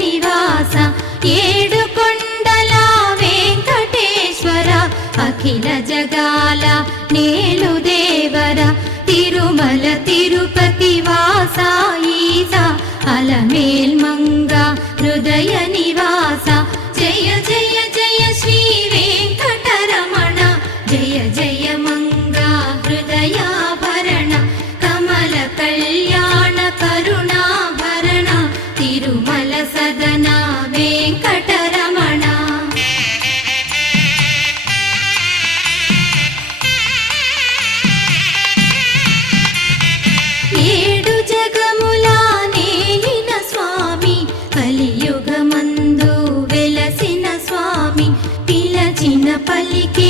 నివాస ఏడు కొండల వెంకటేశ్వర అఖిల జగాల నేలు దేవర తిరుమల తిరుపతి వాస ఈస అలమేల్ మంగ హృదయ నివాస జయ జయ జయ శ్రీ వెంకటరమణ జయ జయ మంగ హృదయాభరణ కమల కళ్యాణ కరుణాభరణ తిరుమల సదన వెంకటరమణ ఏడు జగముల నేలిన స్వామి కలియుగమందు వెలసిన స్వామి పిలచిన పలికి